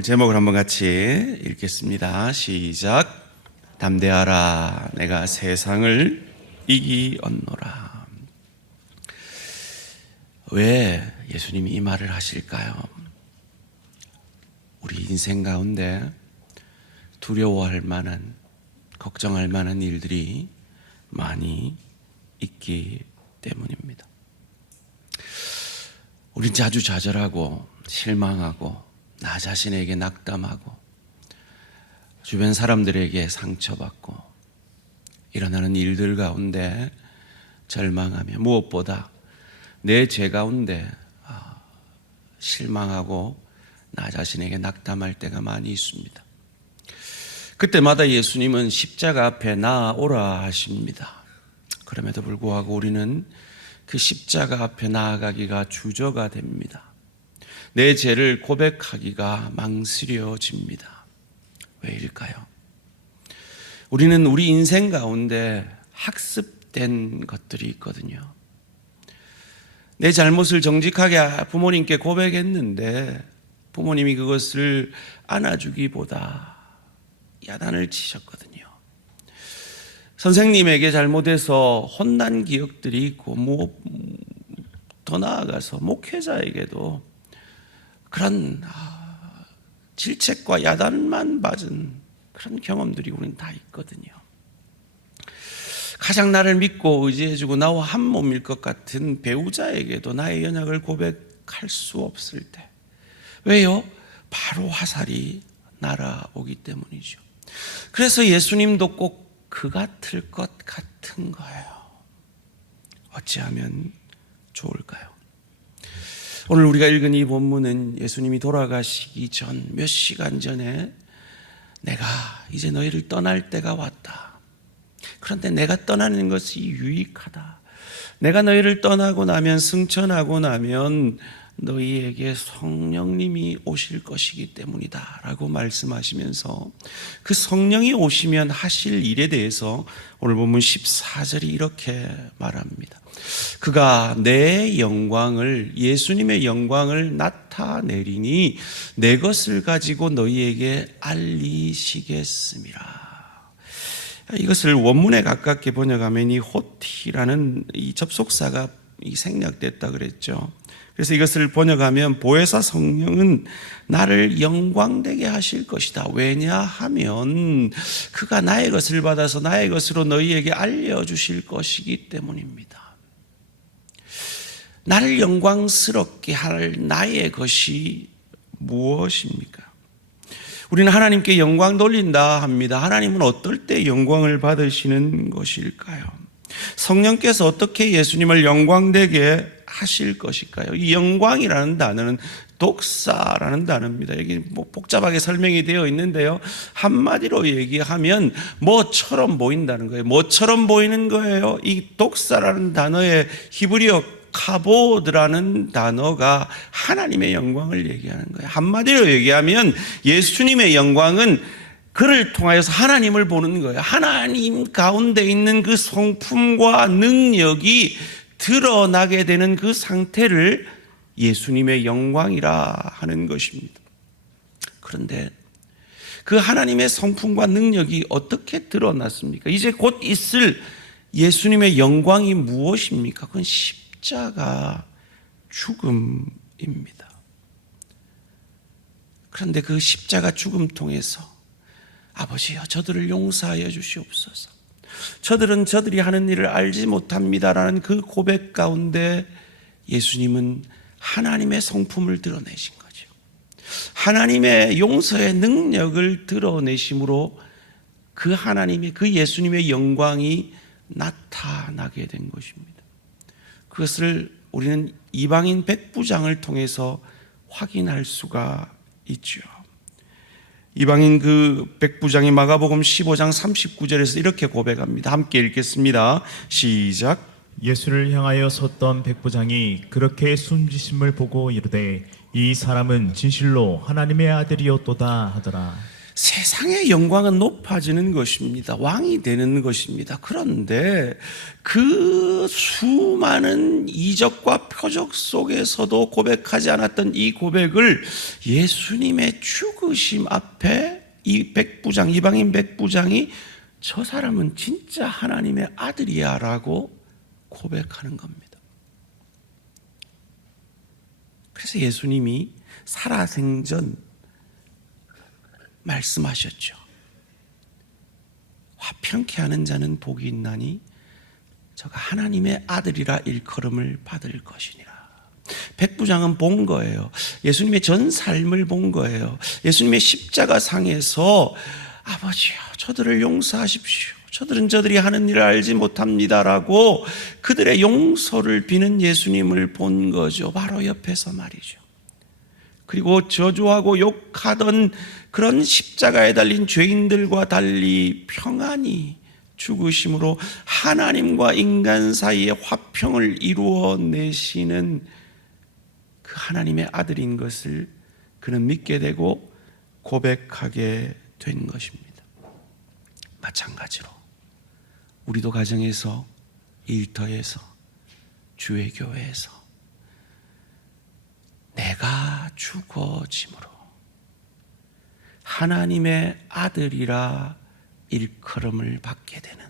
오늘 제목을 한번 같이 읽겠습니다. 시작. 담대하라, 내가 세상을 이기었노라. 왜 예수님이 이 말을 하실까요? 우리 인생 가운데 두려워할 만한, 걱정할 만한 일들이 많이 있기 때문입니다. 우린 자주 좌절하고 실망하고 나 자신에게 낙담하고 주변 사람들에게 상처받고 일어나는 일들 가운데 절망하며 무엇보다 내 죄 가운데 실망하고 나 자신에게 낙담할 때가 많이 있습니다. 그때마다 예수님은 십자가 앞에 나아오라 하십니다. 그럼에도 불구하고 우리는 그 십자가 앞에 나아가기가 주저가 됩니다. 내 죄를 고백하기가 망설여집니다. 왜일까요? 우리는 우리 인생 가운데 학습된 것들이 있거든요. 내 잘못을 정직하게 부모님께 고백했는데 부모님이 그것을 안아주기보다 야단을 치셨거든요. 선생님에게 잘못해서 혼난 기억들이 있고 더 나아가서 목회자에게도 그런 질책과 야단만 받은 그런 경험들이 우리는 다 있거든요. 가장 나를 믿고 의지해주고 나와 한 몸일 것 같은 배우자에게도 나의 연약을 고백할 수 없을 때, 왜요? 바로 화살이 날아오기 때문이죠. 그래서 예수님도 꼭 그 같을 것 같은 거예요. 어찌하면 좋을까요? 오늘 우리가 읽은 이 본문은 예수님이 돌아가시기 전 몇 시간 전에 내가 이제 너희를 떠날 때가 왔다. 그런데 내가 떠나는 것이 유익하다. 내가 너희를 떠나고 나면, 승천하고 나면 너희에게 성령님이 오실 것이기 때문이다 라고 말씀하시면서 그 성령이 오시면 하실 일에 대해서 오늘 본문 14절이 이렇게 말합니다. 그가 내 영광을, 예수님의 영광을 나타내리니 내 것을 가지고 너희에게 알리시겠음이라. 이것을 원문에 가깝게 번역하면 이 호티라는 이 접속사가 생략됐다 그랬죠. 그래서 이것을 번역하면 보혜사 성령은 나를 영광되게 하실 것이다. 왜냐하면 그가 나의 것을 받아서 나의 것으로 너희에게 알려주실 것이기 때문입니다. 나를 영광스럽게 할 나의 것이 무엇입니까? 우리는 하나님께 영광 돌린다 합니다. 하나님은 어떨 때 영광을 받으시는 것일까요? 성령께서 어떻게 예수님을 영광되게 하실 것일까요? 이 영광이라는 단어는 독사라는 단어입니다. 여기 복잡하게 설명이 되어 있는데요, 한마디로 얘기하면 뭐처럼 보인다는 거예요. 뭐처럼 보이는 거예요? 이 독사라는 단어의 히브리어 카보드라는 단어가 하나님의 영광을 얘기하는 거예요. 한마디로 얘기하면 예수님의 영광은 그를 통하여서 하나님을 보는 거예요. 하나님 가운데 있는 그 성품과 능력이 드러나게 되는 그 상태를 예수님의 영광이라 하는 것입니다. 그런데 그 하나님의 성품과 능력이 어떻게 드러났습니까? 이제 곧 있을 예수님의 영광이 무엇입니까? 그건 십자가 죽음입니다. 그런데 그 십자가 죽음 통해서 아버지여, 저들을 용서하여 주시옵소서. 저들은 저들이 하는 일을 알지 못합니다라는 그 고백 가운데 예수님은 하나님의 성품을 드러내신 거죠. 하나님의 용서의 능력을 드러내심으로 그 하나님의, 그 예수님의 영광이 나타나게 된 것입니다. 그것을 우리는 이방인 백부장을 통해서 확인할 수가 있죠. 이방인 그 백부장이 마가복음 15장 39절에서 이렇게 고백합니다. 함께 읽겠습니다. 시작. 예수를 향하여 섰던 백부장이 그렇게 숨지심을 보고 이르되 이 사람은 진실로 하나님의 아들이었도다 하더라. 세상의 영광은 높아지는 것입니다. 왕이 되는 것입니다. 그런데 그 수많은 이적과 표적 속에서도 고백하지 않았던 이 고백을 예수님의 죽으심 앞에 이 백부장, 이방인 백부장이 저 사람은 진짜 하나님의 아들이야 라고 고백하는 겁니다. 그래서 예수님이 살아생전 말씀하셨죠. 화평케 하는 자는 복이 있나니 저가 하나님의 아들이라 일컬음을 받을 것이니라. 백부장은 본 거예요. 예수님의 전 삶을 본 거예요. 예수님의 십자가상에서 아버지여 저들을 용서하십시오. 저들이 하는 일을 알지 못합니다라고 그들의 용서를 비는 예수님을 본 거죠. 바로 옆에서 말이죠. 그리고 저주하고 욕하던 그런 십자가에 달린 죄인들과 달리 평안히 죽으심으로 하나님과 인간 사이에 화평을 이루어내시는 그 하나님의 아들인 것을 그는 믿게 되고 고백하게 된 것입니다. 마찬가지로 우리도 가정에서, 일터에서, 주의 교회에서 내가 죽어짐으로 하나님의 아들이라 일컬음을 받게 되는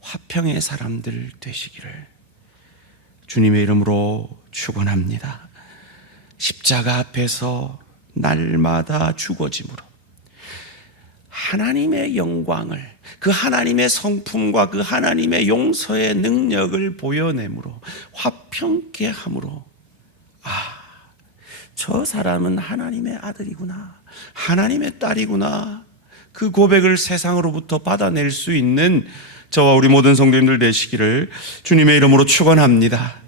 화평의 사람들 되시기를 주님의 이름으로 축원합니다. 십자가 앞에서 날마다 죽어짐으로 하나님의 영광을, 그 하나님의 성품과 그 하나님의 용서의 능력을 보여내므로 화평케 함으로 저 사람은 하나님의 아들이구나, 하나님의 딸이구나, 그 고백을 세상으로부터 받아낼 수 있는 저와 우리 모든 성도님들 되시기를 주님의 이름으로 축원합니다.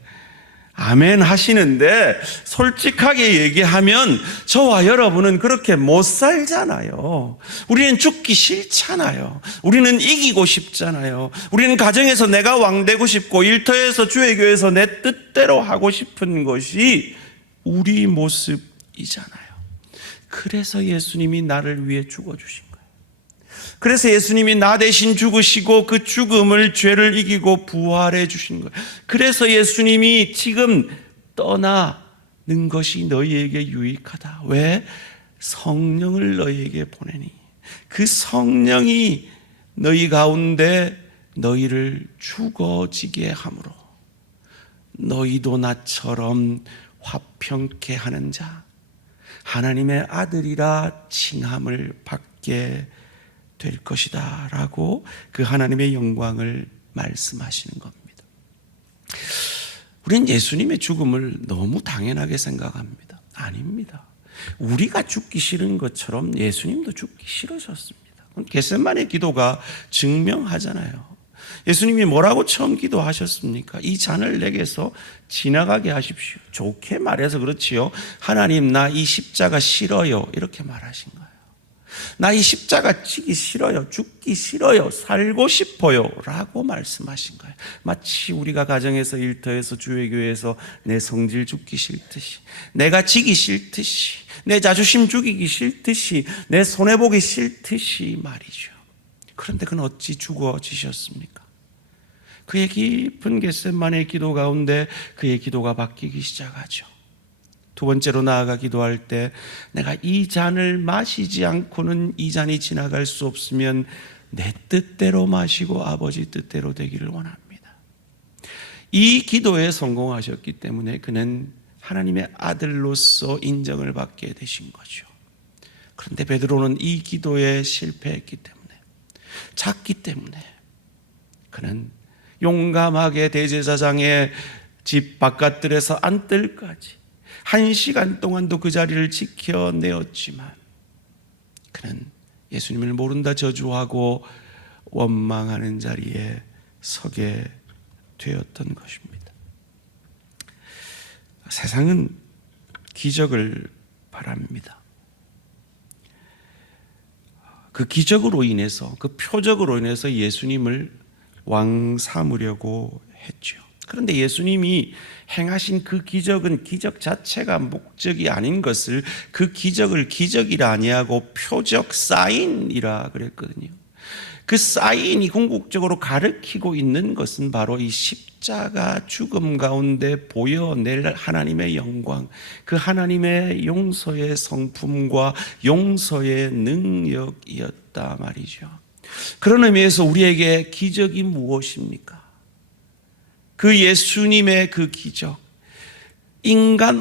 아멘 하시는데 솔직하게 얘기하면 저와 여러분은 그렇게 못 살잖아요. 우리는 죽기 싫잖아요. 우리는 이기고 싶잖아요. 우리는 가정에서 내가 왕 되고 싶고 일터에서 주의 교회에서 내 뜻대로 하고 싶은 것이 우리 모습이잖아요. 그래서 예수님이 나를 위해 죽어주신 거예요. 그래서 예수님이 나 대신 죽으시고 그 죽음을, 죄를 이기고 부활해 주신 거예요. 그래서 예수님이 지금 떠나는 것이 너희에게 유익하다. 왜? 성령을 너희에게 보내니 그 성령이 너희 가운데 너희를 죽어지게 함으로 너희도 나처럼 화평케 하는 자, 하나님의 아들이라 칭함을 받게 될 것이다 라고 그 하나님의 영광을 말씀하시는 겁니다. 우리는 예수님의 죽음을 너무 당연하게 생각합니다. 아닙니다. 우리가 죽기 싫은 것처럼 예수님도 죽기 싫으셨습니다. 겟세마네 기도가 증명하잖아요. 예수님이 뭐라고 처음 기도하셨습니까? 이 잔을 내게서 지나가게 하십시오. 좋게 말해서 그렇지요. 하나님, 나 이 십자가 싫어요. 이렇게 말하신 거예요. 나 이 십자가 지기 싫어요. 죽기 싫어요. 살고 싶어요. 라고 말씀하신 거예요. 마치 우리가 가정에서, 일터에서, 주의 교회에서 내 성질 죽기 싫듯이, 내가 지기 싫듯이, 내 자존심 죽이기 싫듯이, 내 손해보기 싫듯이 말이죠. 그런데 그는 어찌 죽어지셨습니까? 그의 깊은 겟세마네 기도 가운데 그의 기도가 바뀌기 시작하죠. 두 번째로 나아가 기도할 때 내가 이 잔을 마시지 않고는 이 잔이 지나갈 수 없으면 내 뜻대로 마시고 아버지 뜻대로 되기를 원합니다. 이 기도에 성공하셨기 때문에 그는 하나님의 아들로서 인정을 받게 되신 거죠. 그런데 베드로는 이 기도에 실패했기 때문에, 작기 때문에 그는 용감하게 대제사장의 집 바깥들에서 안뜰까지 1시간 동안도 그 자리를 지켜내었지만 그는 예수님을 모른다 저주하고 원망하는 자리에 서게 되었던 것입니다. 세상은 기적을 바랍니다. 그 기적으로 인해서, 그 표적으로 인해서 예수님을 왕 삼으려고 했죠. 그런데 예수님이 행하신 그 기적은 기적 자체가 목적이 아닌 것을 그 기적을 기적이라 아니하고 표적 사인이라 그랬거든요. 그 사인이 궁극적으로 가리키고 있는 것은 바로 이 십자가 죽음 가운데 보여낼 하나님의 영광, 그 하나님의 용서의 성품과 용서의 능력이었다 말이죠. 그런 의미에서 우리에게 기적이 무엇입니까? 그 예수님의 그 기적,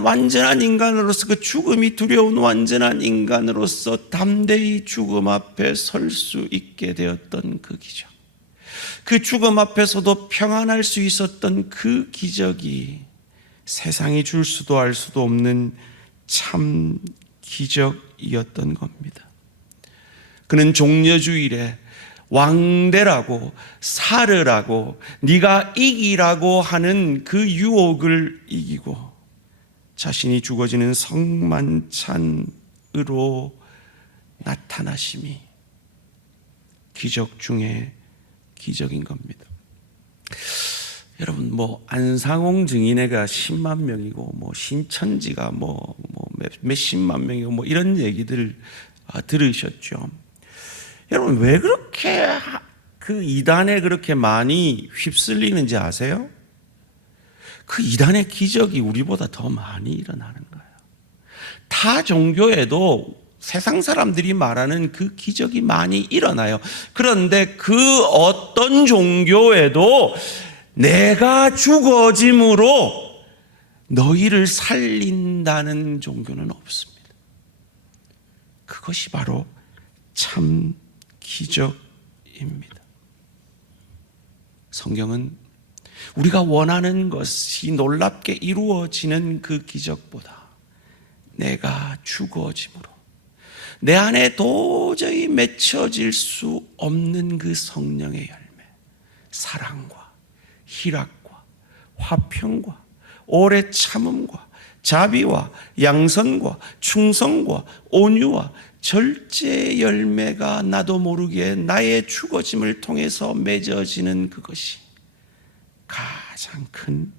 완전한 인간으로서 그 죽음이 두려운 완전한 인간으로서 담대히 죽음 앞에 설 수 있게 되었던 그 기적, 그 죽음 앞에서도 평안할 수 있었던 그 기적이 세상이 줄 수도 알 수도 없는 참 기적이었던 겁니다. 그는 종려주일에 왕대라고 살으라고 네가 이기라고 하는 그 유혹을 이기고 자신이 죽어지는 성만찬으로 나타나심이 기적 중에 기적인 겁니다. 여러분, 안상홍 증인회가 10만 명이고 신천지가 몇십만 명이고 이런 얘기들 들으셨죠? 여러분, 왜 그렇게 그 이단에 그렇게 많이 휩쓸리는지 아세요? 그 이단의 기적이 우리보다 더 많이 일어나는 거예요. 타 종교에도 세상 사람들이 말하는 그 기적이 많이 일어나요. 그런데 그 어떤 종교에도 내가 죽어짐으로 너희를 살린다는 종교는 없습니다. 그것이 바로 참 기적입니다. 성경은 우리가 원하는 것이 놀랍게 이루어지는 그 기적보다 내가 죽어짐으로 내 안에 도저히 맺혀질 수 없는 그 성령의 열매, 사랑과 희락과 화평과 오래 참음과 자비와 양선과 충성과 온유와 절제의 열매가 나도 모르게 나의 죽어짐을 통해서 맺어지는 그것이 가장 큰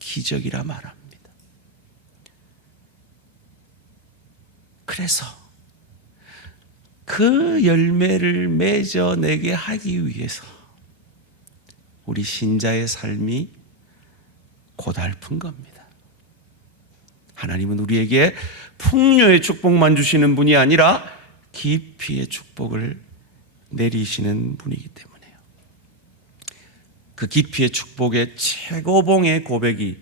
기적이라 말합니다. 그래서 그 열매를 맺어내게 하기 위해서 우리 신자의 삶이 고달픈 겁니다. 하나님은 우리에게 풍요의 축복만 주시는 분이 아니라 깊이의 축복을 내리시는 분이기 때문에요. 그 깊이의 축복의 최고봉의 고백이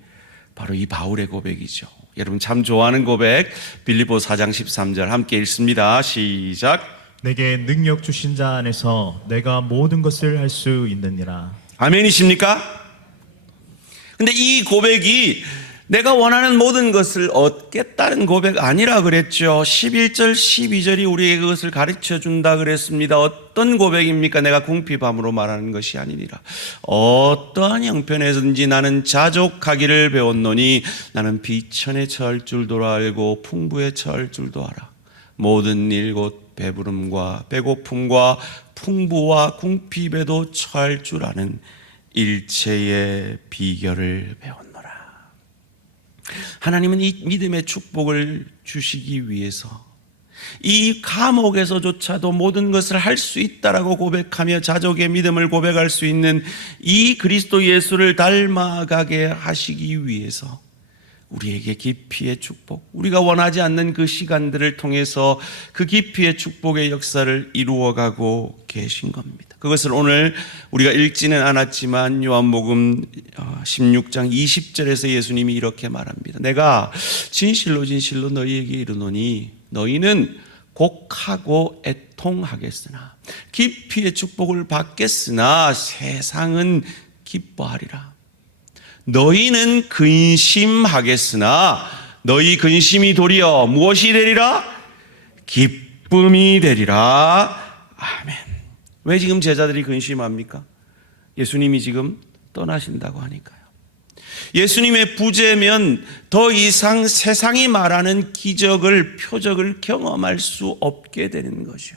바로 이 바울의 고백이죠. 여러분 참 좋아하는 고백, 빌립보 4장 13절 함께 읽습니다. 시작. 내게 능력 주신 자 안에서 내가 모든 것을 할 수 있느니라. 아멘이십니까? 근데 이 고백이 내가 원하는 모든 것을 얻겠다는 고백 아니라 그랬죠. 11절 12절이 우리에게 그것을 가르쳐 준다 그랬습니다. 어떤 고백입니까? 내가 궁핍함으로 말하는 것이 아니니라. 어떠한 형편에서든지 나는 자족하기를 배웠노니 나는 비천에 처할 줄도 알고 풍부에 처할 줄도 알아. 모든 일 곧 배부름과 배고픔과 풍부와 궁핍에도 처할 줄 아는 일체의 비결을 배웠노라. 하나님은 이 믿음의 축복을 주시기 위해서 이 감옥에서조차도 모든 것을 할 수 있다라고 고백하며 자족의 믿음을 고백할 수 있는 이 그리스도 예수를 닮아가게 하시기 위해서 우리에게 깊이의 축복, 우리가 원하지 않는 그 시간들을 통해서 그 깊이의 축복의 역사를 이루어가고 계신 겁니다. 그것을 오늘 우리가 읽지는 않았지만 요한복음 16장 20절에서 예수님이 이렇게 말합니다. 내가 진실로 진실로 너희에게 이르노니 너희는 곡하고 애통하겠으나 깊이의 축복을 받겠으나 세상은 기뻐하리라. 너희는 근심하겠으나 너희 근심이 도리어 무엇이 되리라? 기쁨이 되리라. 아멘. 왜 지금 제자들이 근심합니까? 예수님이 지금 떠나신다고 하니까요. 예수님의 부재면 더 이상 세상이 말하는 기적을, 표적을 경험할 수 없게 되는 거죠.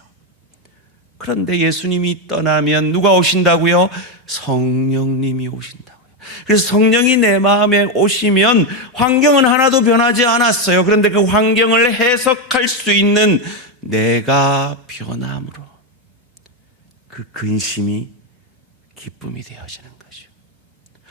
그런데 예수님이 떠나면 누가 오신다고요? 성령님이 오신다고요. 그래서 성령이 내 마음에 오시면 환경은 하나도 변하지 않았어요. 그런데 그 환경을 해석할 수 있는 내가 변함으로 그 근심이 기쁨이 되어지는 거죠.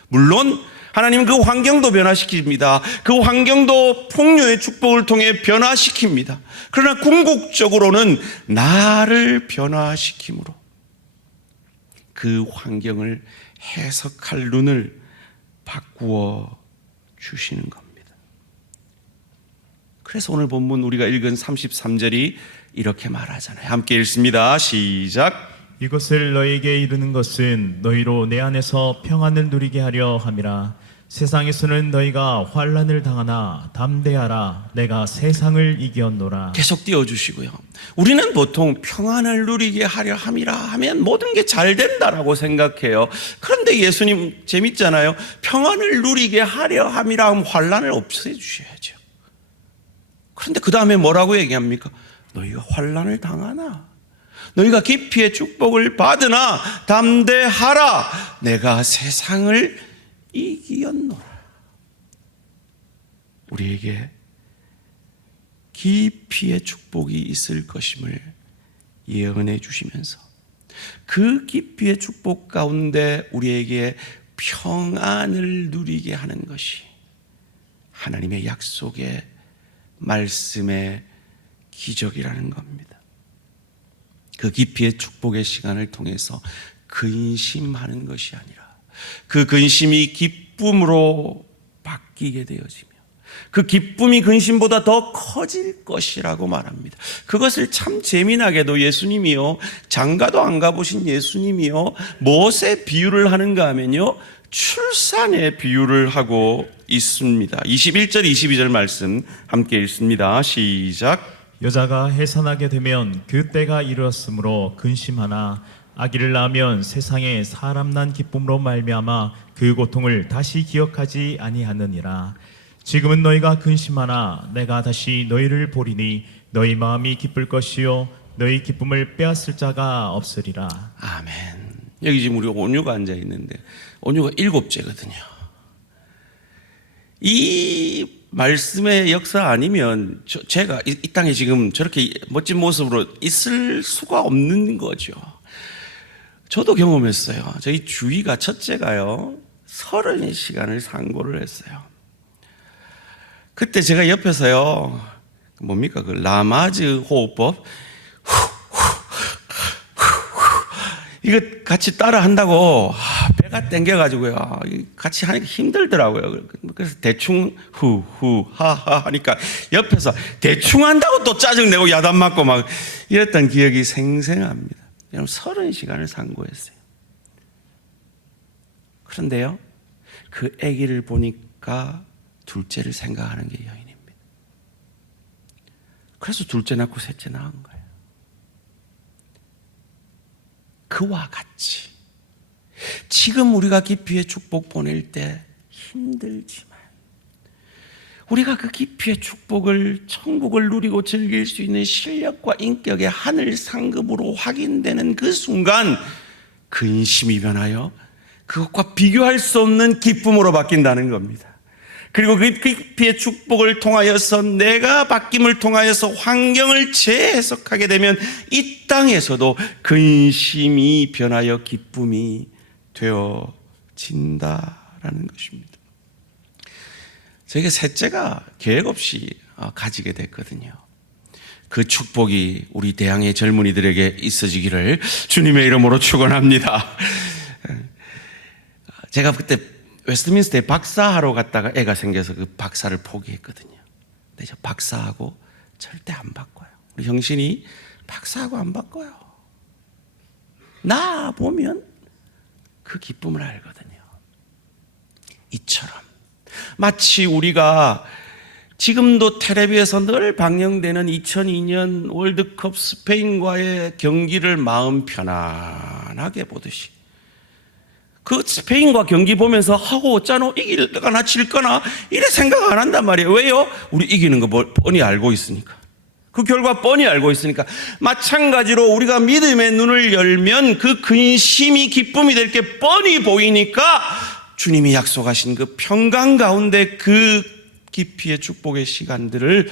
물론 하나님은 그 환경도 변화시킵니다. 그 환경도 풍요의 축복을 통해 변화시킵니다. 그러나 궁극적으로는 나를 변화시킴으로 그 환경을 해석할 눈을 바꾸어 주시는 겁니다. 그래서 오늘 본문 우리가 읽은 33절이 이렇게 말하잖아요. 함께 읽습니다. 시작. 이것을 너에게 이르는 것은 너희로 내 안에서 평안을 누리게 하려 함이라. 세상에서는 너희가 환난을 당하나 담대하라. 내가 세상을 이겼노라. 계속 띄워주시고요. 우리는 보통 평안을 누리게 하려 함이라 하면 모든 게 잘 된다라고 생각해요. 그런데 예수님 재밌잖아요. 평안을 누리게 하려 함이라 하면 환난을 없애주셔야죠. 그런데 그 다음에 뭐라고 얘기합니까? 너희가 환난을 당하나 너희가 기피의 축복을 받으나 담대하라. 내가 세상을 이기었노라. 우리에게 기피의 축복이 있을 것임을 예언해 주시면서 그 기피의 축복 가운데 우리에게 평안을 누리게 하는 것이 하나님의 약속의 말씀의 기적이라는 겁니다. 그 기피의 축복의 시간을 통해서 근심하는 것이 아니라 그 근심이 기쁨으로 바뀌게 되어지며 그 기쁨이 근심보다 더 커질 것이라고 말합니다. 그것을 참 재미나게도 예수님이요, 장가도 안 가보신 예수님이요, 무엇에 비유를 하는가 하면요, 출산에 비유를 하고 있습니다. 21절 22절 말씀 함께 읽습니다. 시작. 여자가 해산하게 되면 그 때가 이르렀으므로 근심하나 아기를 낳으면 세상에 사람 난 기쁨으로 말미암아 그 고통을 다시 기억하지 아니하느니라. 지금은 너희가 근심하나 내가 다시 너희를 보리니 너희 마음이 기쁠 것이요 너희 기쁨을 빼앗을 자가 없으리라. 아멘. 여기 지금 우리 온유가 앉아 있는데 온유가 7째거든요. 이 말씀의 역사 아니면 제가 이 땅에 지금 저렇게 멋진 모습으로 있을 수가 없는 거죠. 저도 경험했어요. 저희 주위가 첫째가요 30시간을 상고를 했어요. 그때 제가 옆에서요 뭡니까 그 라마즈 호흡법 이거 같이 따라 한다고 배가 땡겨가지고요 같이 하니까 힘들더라고요. 그래서 대충 후후 하하 하니까 옆에서 대충 한다고 또 짜증내고 야단 맞고 막 이랬던 기억이 생생합니다. 여러분 30시간을 상고했어요. 그런데요 그 아기를 보니까 둘째를 생각하는 게 여인입니다. 그래서 둘째 낳고 셋째 낳은 거예요. 그와 같이 지금 우리가 기피의 축복 보낼 때 힘들지만 우리가 그 기피의 축복을 천국을 누리고 즐길 수 있는 실력과 인격의 하늘 상급으로 확인되는 그 순간 근심이 변하여 그것과 비교할 수 없는 기쁨으로 바뀐다는 겁니다. 그리고 그 기피의 축복을 통하여서 내가 바뀜을 통하여서 환경을 재해석하게 되면 이 땅에서도 근심이 변하여 기쁨이 되어진다라는 것입니다. 저에게 셋째가 계획 없이 가지게 됐거든요. 그 축복이 우리 대항의 젊은이들에게 있어지기를 주님의 이름으로 축원합니다. 제가 그때 웨스트민스터에 박사하러 갔다가 애가 생겨서 그 박사를 포기했거든요. 근데 저 박사하고 절대 안 바꿔요. 우리 형신이 박사하고 안 바꿔요. 나 보면 그 기쁨을 알거든요. 이처럼 마치 우리가 지금도 텔레비에서 늘 방영되는 2002년 월드컵 스페인과의 경기를 마음 편안하게 보듯이 그 스페인과 경기 보면서 하고 어쩌노 이길거나 질거나 이래 생각 안 한단 말이에요. 왜요? 우리 이기는 거 뻔히 알고 있으니까. 그 결과 뻔히 알고 있으니까. 마찬가지로 우리가 믿음의 눈을 열면 그 근심이 기쁨이 될 게 뻔히 보이니까 주님이 약속하신 그 평강 가운데 그 깊이의 축복의 시간들을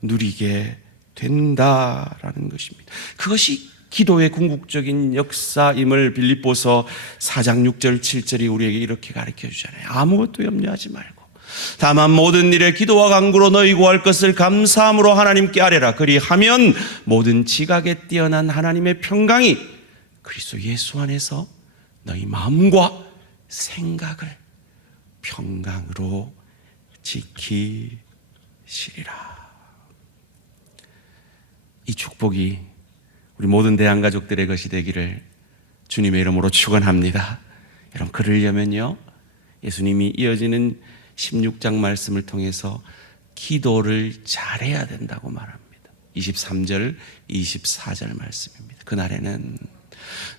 누리게 된다라는 것입니다. 그것이 기도의 궁극적인 역사임을 빌립보서 4장 6절 7절이 우리에게 이렇게 가르쳐 주잖아요. 아무것도 염려하지 말고 다만 모든 일에 기도와 간구로 너희 구할 것을 감사함으로 하나님께 아뢰라. 그리하면 모든 지각에 뛰어난 하나님의 평강이 그리스도 예수 안에서 너희 마음과 생각을 평강으로 지키시리라. 이 축복이 우리 모든 대한가족들의 것이 되기를 주님의 이름으로 축원합니다. 여러분, 그러려면요 예수님이 이어지는 16장 말씀을 통해서 기도를 잘해야 된다고 말합니다. 23절 24절 말씀입니다. 그날에는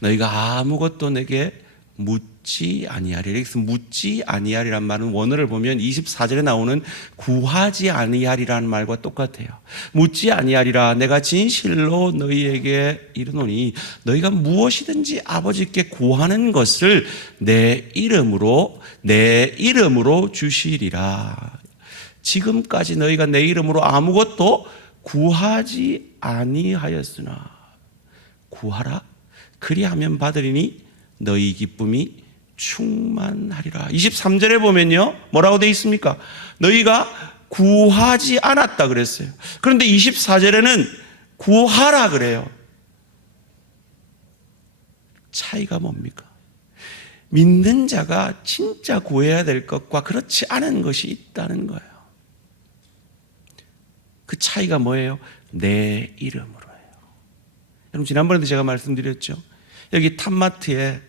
너희가 아무것도 내게 묻지 아니하리라. 여기서 묻지 아니하리란 말은 원어를 보면 24절에 나오는 구하지 아니하리라는 말과 똑같아요. 묻지 아니하리라. 내가 진실로 너희에게 이르노니 너희가 무엇이든지 아버지께 구하는 것을 내 이름으로 주시리라. 지금까지 너희가 내 이름으로 아무것도 구하지 아니하였으나 구하라. 그리하면 받으리니 너희 기쁨이 충만하리라. 23절에 보면요 뭐라고 되어 있습니까? 너희가 구하지 않았다 그랬어요. 그런데 24절에는 구하라 그래요. 차이가 뭡니까? 믿는 자가 진짜 구해야 될 것과 그렇지 않은 것이 있다는 거예요. 그 차이가 뭐예요? 내 이름으로예요. 여러분, 지난번에도 제가 말씀드렸죠. 여기 탑마트에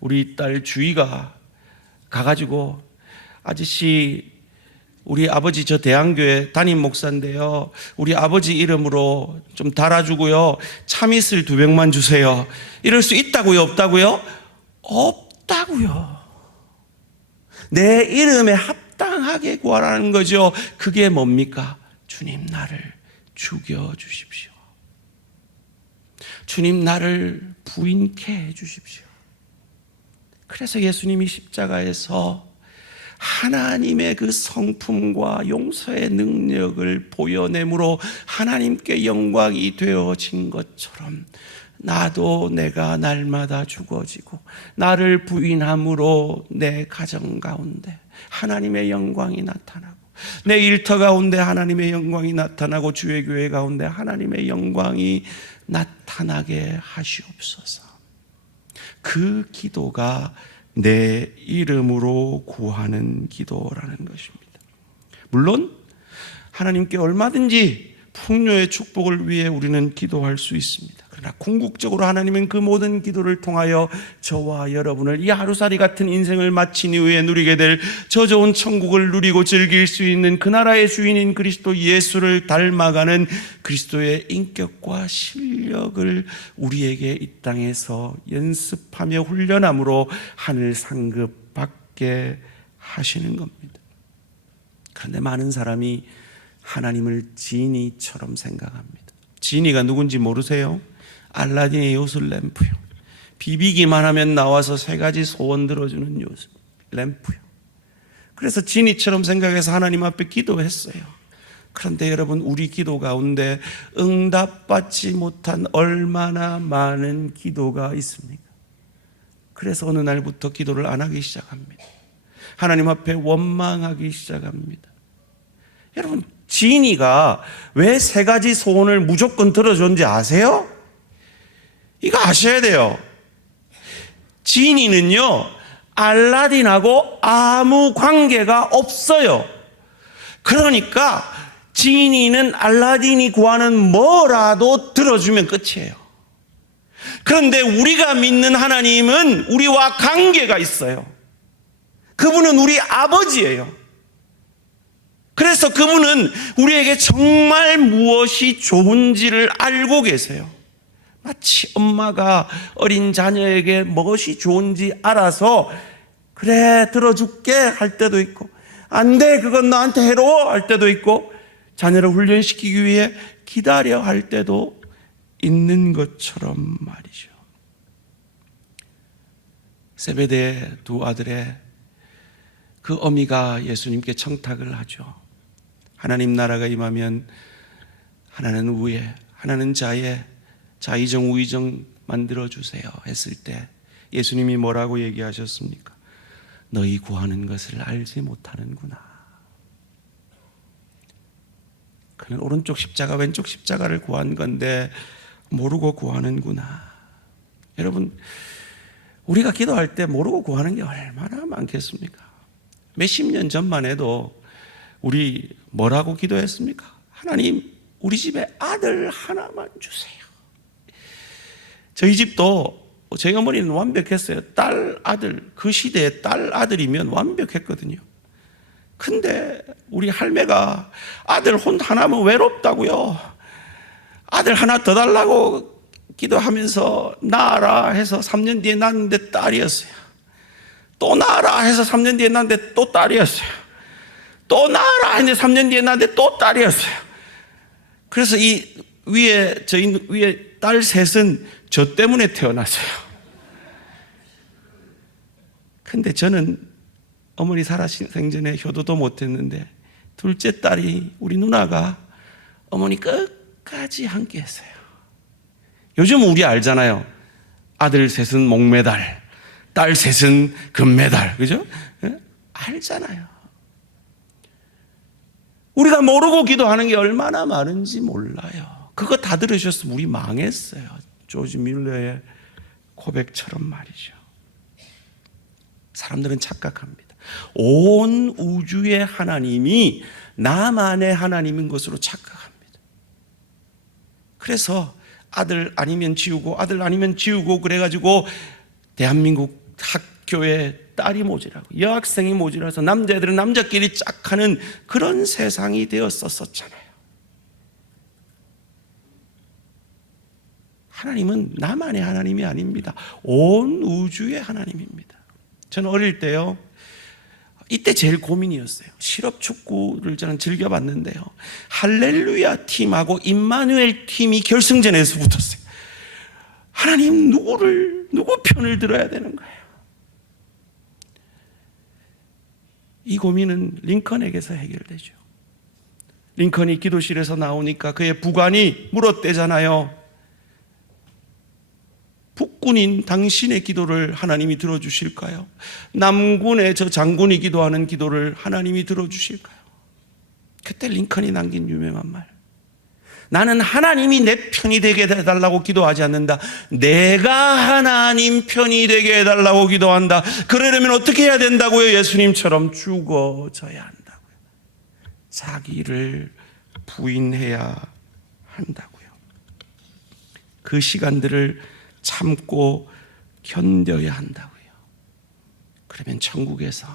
우리 딸 주희가 가가지고 아저씨 우리 아버지 저 대한교회 담임 목사인데요 우리 아버지 이름으로 좀 달아주고요 참이슬 2병만 주세요. 이럴 수 있다고요? 없다고요? 없다고요. 내 이름에 합당하게 구하라는 거죠. 그게 뭡니까? 주님 나를 죽여주십시오. 주님 나를 부인케 해주십시오. 그래서 예수님이 십자가에서 하나님의 그 성품과 용서의 능력을 보여내므로 하나님께 영광이 되어진 것처럼 나도 내가 날마다 죽어지고 나를 부인함으로 내 가정 가운데 하나님의 영광이 나타나고 내 일터 가운데 하나님의 영광이 나타나고 주의 교회 가운데 하나님의 영광이 나타나게 하시옵소서. 그 기도가 내 이름으로 구하는 기도라는 것입니다. 물론 하나님께 얼마든지 풍요의 축복을 위해 우리는 기도할 수 있습니다. 그러나 궁극적으로 하나님은 그 모든 기도를 통하여 저와 여러분을 이 하루살이 같은 인생을 마친 이후에 누리게 될 저 좋은 천국을 누리고 즐길 수 있는 그 나라의 주인인 그리스도 예수를 닮아가는 그리스도의 인격과 실력을 우리에게 이 땅에서 연습하며 훈련함으로 하늘 상급 받게 하시는 겁니다. 그런데 많은 사람이 하나님을 지니처럼 생각합니다. 지니가 누군지 모르세요? 알라딘의 요술 램프요. 비비기만 하면 나와서 3가지 소원 들어주는 요술 램프요. 그래서 지니처럼 생각해서 하나님 앞에 기도했어요. 그런데 여러분, 우리 기도 가운데 응답받지 못한 얼마나 많은 기도가 있습니까? 그래서 어느 날부터 기도를 안 하기 시작합니다. 하나님 앞에 원망하기 시작합니다. 여러분, 지니가 왜 3가지 소원을 무조건 들어줬는지 아세요? 이거 아셔야 돼요. 지니는요 알라딘하고 아무 관계가 없어요. 그러니까 지니는 알라딘이 구하는 뭐라도 들어주면 끝이에요. 그런데 우리가 믿는 하나님은 우리와 관계가 있어요. 그분은 우리 아버지예요. 그래서 그분은 우리에게 정말 무엇이 좋은지를 알고 계세요. 마치 엄마가 어린 자녀에게 무엇이 좋은지 알아서 그래 들어줄게 할 때도 있고 안 돼 그건 나한테 해로워 할 때도 있고 자녀를 훈련시키기 위해 기다려 할 때도 있는 것처럼 말이죠. 세베대의 2 아들의 그 어미가 예수님께 청탁을 하죠. 하나님 나라가 임하면 하나는 우에, 하나는 자에, 자의정 우의정 만들어주세요 했을 때 예수님이 뭐라고 얘기하셨습니까? 너희 구하는 것을 알지 못하는구나. 그는 오른쪽 십자가 왼쪽 십자가를 구한 건데 모르고 구하는구나. 여러분, 우리가 기도할 때 모르고 구하는 게 얼마나 많겠습니까? 몇십 년 전만 해도 우리 뭐라고 기도했습니까? 하나님, 우리 집에 아들 하나만 주세요. 저희 집도 저희 어머니는 완벽했어요. 딸, 아들, 그 시대에 딸, 아들이면 완벽했거든요. 근데 우리 할매가 아들 하나면 외롭다고요. 아들 하나 더 달라고 기도하면서 낳아라 해서 3년 뒤에 낳았는데 딸이었어요. 또 낳아라 해서 3년 뒤에 낳았는데 또 딸이었어요. 또 낳아라 했는데 3년 뒤에 낳았는데 또 딸이었어요. 그래서 이 위에, 저희 위에 딸 셋은 저 때문에 태어났어요. 근데 저는 어머니 살아생전에 효도도 못했는데 둘째 딸이 우리 누나가 어머니 끝까지 함께 했어요. 요즘 우리 알잖아요. 아들 셋은 목메달, 딸 셋은 금메달, 그죠? 알잖아요. 우리가 모르고 기도하는 게 얼마나 많은지 몰라요. 그거 다 들으셨으면 우리 망했어요. 조지 밀러의 고백처럼 말이죠. 사람들은 착각합니다. 온 우주의 하나님이 나만의 하나님인 것으로 착각합니다. 그래서 아들 아니면 지우고 아들 아니면 지우고 그래가지고 대한민국 학교에 딸이 모자라고 여학생이 모자라서 남자애들은 남자끼리 짝하는 그런 세상이 되었었잖아요. 하나님은 나만의 하나님이 아닙니다. 온 우주의 하나님입니다. 저는 어릴 때요, 이때 제일 고민이었어요. 실업 축구를 저는 즐겨봤는데요, 할렐루야 팀하고 임마누엘 팀이 결승전에서 붙었어요. 하나님 누구 편을 들어야 되는 거예요? 이 고민은 링컨에게서 해결되죠. 링컨이 기도실에서 나오니까 그의 부관이 물었대잖아요. 북군인 당신의 기도를 하나님이 들어주실까요? 남군의 저 장군이 기도하는 기도를 하나님이 들어주실까요? 그때 링컨이 남긴 유명한 말, 나는 하나님이 내 편이 되게 해달라고 기도하지 않는다. 내가 하나님 편이 되게 해달라고 기도한다. 그러려면 어떻게 해야 된다고요? 예수님처럼 죽어져야 한다고요. 자기를 부인해야 한다고요. 그 시간들을 참고 견뎌야 한다고요. 그러면 천국에서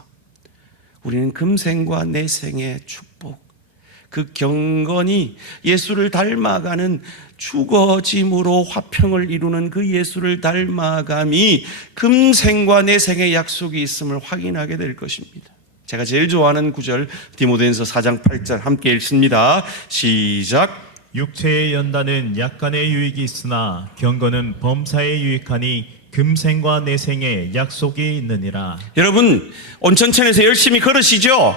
우리는 금생과 내생의 축복, 그 경건이 예수를 닮아가는 죽어짐으로 화평을 이루는 그 예수를 닮아감이 금생과 내생의 약속이 있음을 확인하게 될 것입니다. 제가 제일 좋아하는 구절, 디모데전서 4장 8절 함께 읽습니다. 시작. 육체의 연단은 약간의 유익이 있으나 경건은 범사에 유익하니 금생과 내생의 약속이 있느니라. 여러분, 온천천에서 열심히 걸으시죠?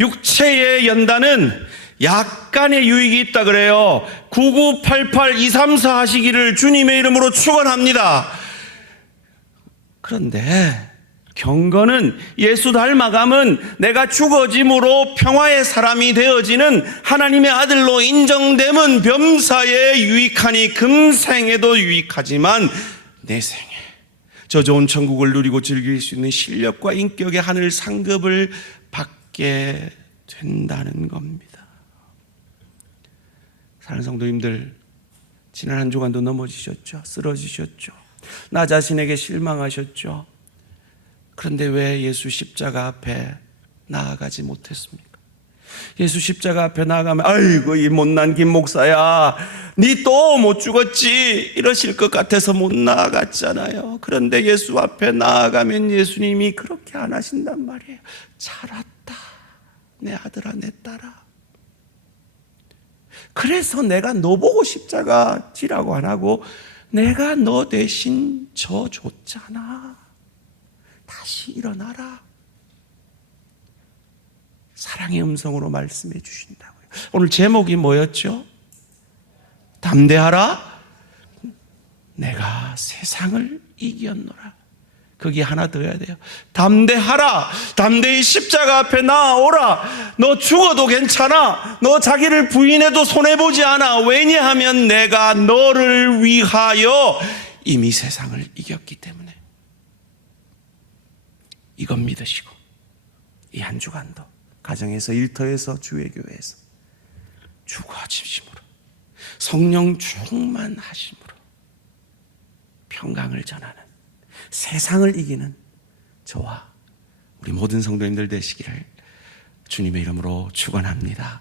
육체의 연단은 약간의 유익이 있다 그래요. 9988-234 하시기를 주님의 이름으로 축원합니다. 그런데 경건은, 예수 닮아감은 내가 죽어짐으로 평화의 사람이 되어지는 하나님의 아들로 인정됨은 범사에 유익하니 금생에도 유익하지만 내생에 저 좋은 천국을 누리고 즐길 수 있는 실력과 인격의 하늘 상급을 받게 된다는 겁니다. 사랑하는 성도님들, 지난 한 주간도 넘어지셨죠? 쓰러지셨죠? 나 자신에게 실망하셨죠? 그런데 왜 예수 십자가 앞에 나아가지 못했습니까? 예수 십자가 앞에 나아가면 아이고 이 못난 김 목사야, 니 또 못 죽었지 이러실 것 같아서 못 나아갔잖아요. 그런데 예수 앞에 나아가면 예수님이 그렇게 안 하신단 말이에요. 잘 왔다 내 아들아 내 딸아. 그래서 내가 너 보고 십자가 지라고 안 하고 내가 너 대신 져 줬잖아. 다시 일어나라. 사랑의 음성으로 말씀해 주신다고요. 오늘 제목이 뭐였죠? 담대하라. 내가 세상을 이겼노라. 거기 하나 더 해야 돼요. 담대하라. 담대히 십자가 앞에 나아오라. 너 죽어도 괜찮아. 너 자기를 부인해도 손해보지 않아. 왜냐하면 내가 너를 위하여 이미 세상을 이겼기 때문에. 이것 믿으시고 이 한 주간도 가정에서, 일터에서, 주의교회에서 죽어짐으로 성령 충만하심으로 평강을 전하는, 세상을 이기는 저와 우리 모든 성도님들 되시기를 주님의 이름으로 축원합니다.